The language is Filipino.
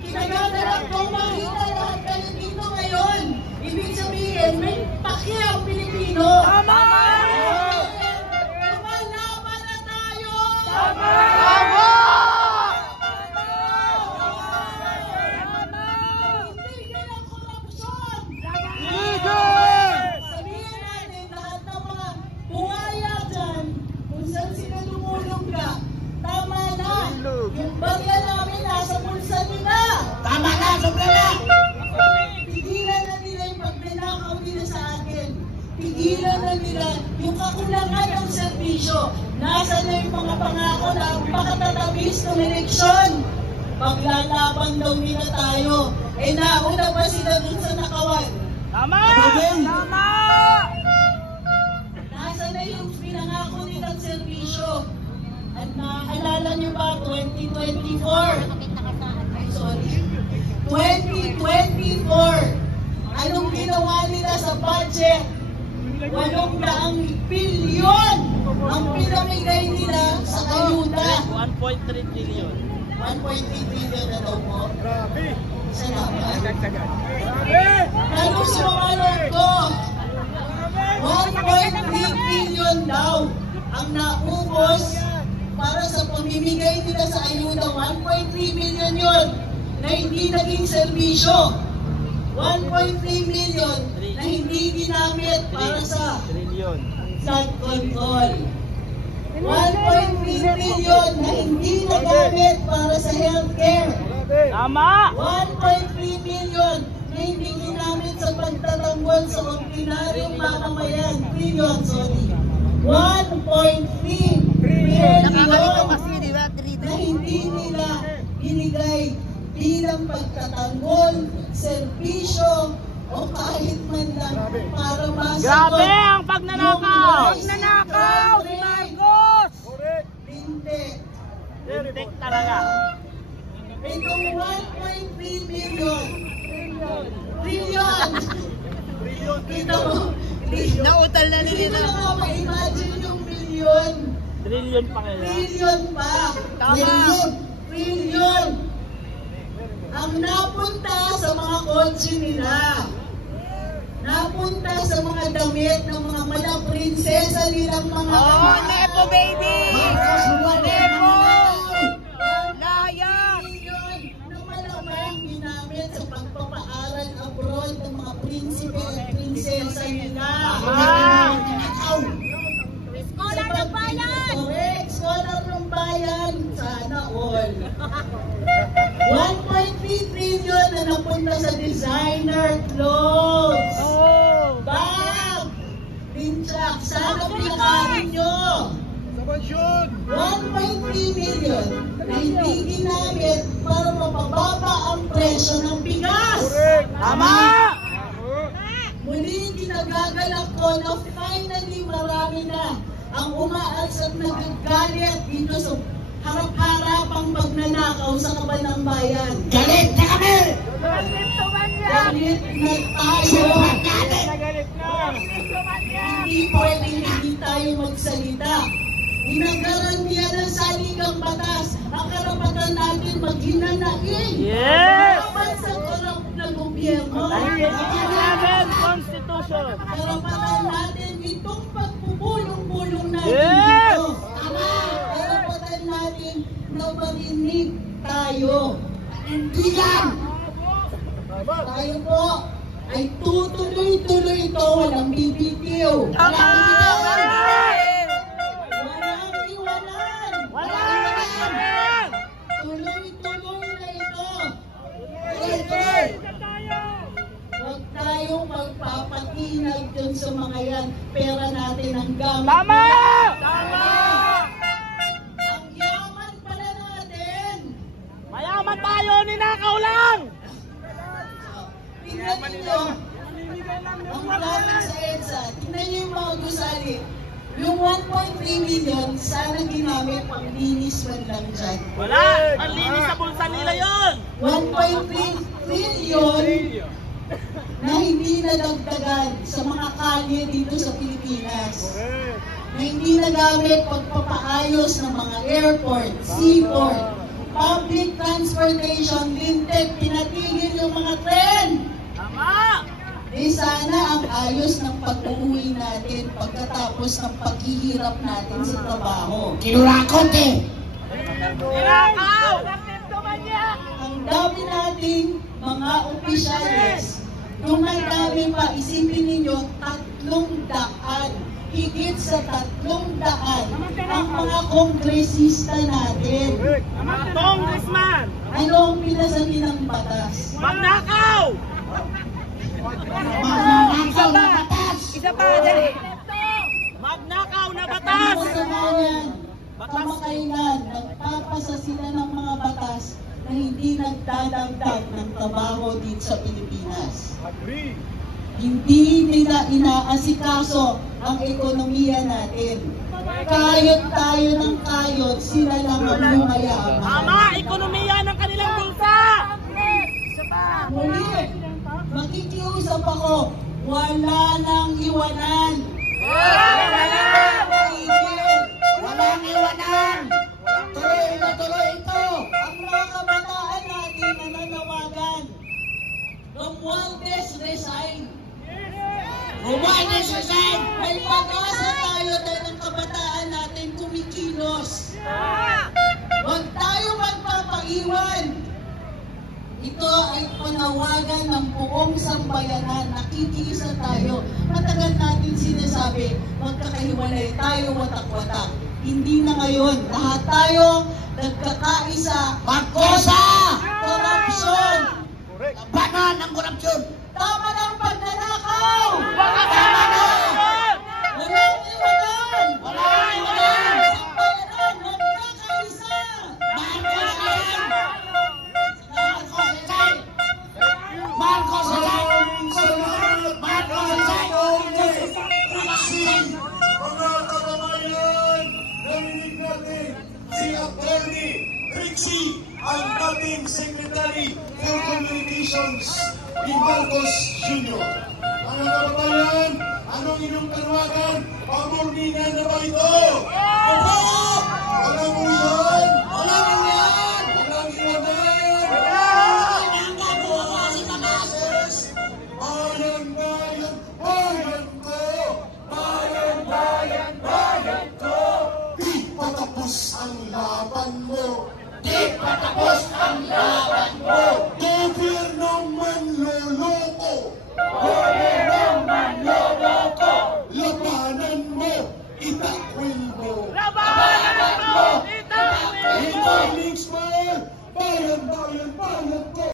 Kinagagalak kong makita lahat kayo dito ngayon. Ibig sabihin, may pakiang Pilipino. Tama! Lumalaban na tayo! Tama! Tama! Tigil ang korupsyon! Sabihin natin lahat ng mga buhaya dyan, kung saan sila lumulungga, tama na! Yung bagya namin nasa bulsa nila! Tama na! Sobra na! Tigilan na nila yung pagnanakaw nila sa akin. Tigilan na nila yung kakulangan ng serbisyo. Nasaan na yung mga pangako na makatatabis ng eleksyon? Paglalaban daw nila tayo. Eh nauna pa sila dun sa nakawan. Tama! Tama! Nasaan na yung pinangako nilang serbisyo? At naaalala nyo ba 2024? Ay, sorry. 2024. Anong ginawa nila sa budget? 800 bilyon ang pinamigay nila sa ayuda. 1.3 trillion. 1.3 billion na daw po. Grabe! Salamat. Grabe! Ano sumanod ko? 1.3 billion daw ang naubos para sa pamimigay nila sa ayuda. 1.3 billion yun na hindi naging serbisyo. 1.3 million na hindi ginamit para sa Trillion. flood control. 1.3 million na hindi nagamit para sa healthcare. Tama! 1.3 million na hindi ginamit sa pagtatanggol sa ordinaryong mamamayan. Trillion, sorry. 1.3 billion na hindi nila binigay bilang pagtatanggol, serbisyo, o kahit man lang para masagot. Grabe ang pagnanakaw! Pagnanakaw! Si Marcos! Hindi. Lintik talaga. Itong 1.3 billion. Trillion. Kita mo? Nautal na Hindi nila. mo na ma-imagine yung billion. Trillion pa kaya. Trillion pa. Tama. Trillion. Ang napunta sa mga kotse nila. Napunta sa mga damit ng mga malang prinsesa nilang mga Oh, Nepo baby! Nepo! Laya! na malamang ginamit sa pagpapaaral abroad ng mga prinsipe at prinsesa nila. Scholar ng bayan! Correct, scholar ng bayan. Sana all. 1.3 trillion na napunta sa designer clothes. Oh! Bag! Pinchak, sana pinakain nyo. 1.3 million na hindi ginamit para mapababa ang presyo ng bigas. Tama! Muli kinagagalak ko na finally marami na ang umaalsat na galit dito sa harap-harapang pagnanakaw sa kabanang bayan. Galit na kami! Galit na tayo. Nagalit na! Hindi pwedeng hindi tayo magsalita. Ginagarantiya ng saligang batas ang karapatan natin maghinanain. Yes! Laban sa korap na gobyerno. 1987 Constitution. Karapatan natin itong pagpupulong-pulong natin Yes! dito. Tama! Karapatan natin na marinig tayo. Hindi lang! Tayo po ay tutuloy-tuloy ito. Walang bibitiw. Tama! Walang iwanan. Wala! Tuloy-tuloy na ito. Tuloy! Huwag tayong magpapatinag dun sa mga yan. Pera natin ang gamit. Tama! Tama! Ang yaman pala natin. Mayaman tayo, ninakaw lang! Tingnan ninyo. Ang province sa EDSA. Tingnan niyo yung mga gusali. Yung 1.3 million, sana ginamit pang linis man lang dyan. Wala! Manlinis sa bulsa nila yun! 1.3 trillion na hindi nadagdagan sa mga kalye dito sa Pilipinas. na hindi nagamit pagpapaayos ng mga airport, seaport, public transportation, lintek, pinatigil yung mga tren. Tama! Sana ang ayos ng pag-uwi natin pagkatapos ng paghihirap natin sa trabaho. Kinurakot eh. Nilakaw! Ang dami nating mga opisyales, yung may dami pa, isipin ninyo, 300, higit sa 300 ang mga kongresista natin. Mga congressman! Ano ang pinasabi ng batas? Magnakaw! Magnakaw na batas. Isa pa, dali. Magnakaw na Ano batas! naman yan? Kamakailan, nagpapasa sila ng mga batas na hindi nagdadagdag ng trabaho dito sa Pilipinas. Hindi nila inaasikaso ang ekonomiya natin. Kayod tayo ng kayod, sila lang ang lumayaman. Tama! Ekonomiya ng kanilang bulsa! Muli, makikiusap ako, wala nang iwanan. Tigil. Walang iwanan. Tuloy na tuloy ito. Ang mga kabataan natin na nanawagan, Romualdez resign. Romualdez resign. May pag-asa tayo dahil ang kabataan natin kumikilos. Huwag tayo magpapaiwan. Ito ay panawagan ng buong sambayanan. Nakikiisa tayo. Matagal natin sinasabi, magkakahiwalay tayo, watak-watak. Hindi na ngayon. Lahat tayo nagkakaisa. Magkosa. Korupsyon. Labanan ng korupsyon. Tama na ang pagnanakaw. Tama na. Walang iwanan. Walang iwanan. Sambayanan, magkakaisa. Marcos resign. Marcos resign. Marcos resign. Marcos resign. Mga kababayan, narinig natin si Attorney Trixie, ang dating Secretary for Communications ni Marcos Jr. Mga kababayan, anong inyong panawagan? Pamurningan na ba ito? Opo! Wala mo yan! Wala mo yan! Walang iwanan! Bayan, bayan, bayan ko! Bayan ko! Di patapos ang laban mo! Di patapos ang laban mo! Gobyernong manloloko! Gobyernong manloloko! Labanan mo! Itakwil mo! Labanan mo! Itakwil mo! Ito, links mo! Bayan, bayan, bayan ko!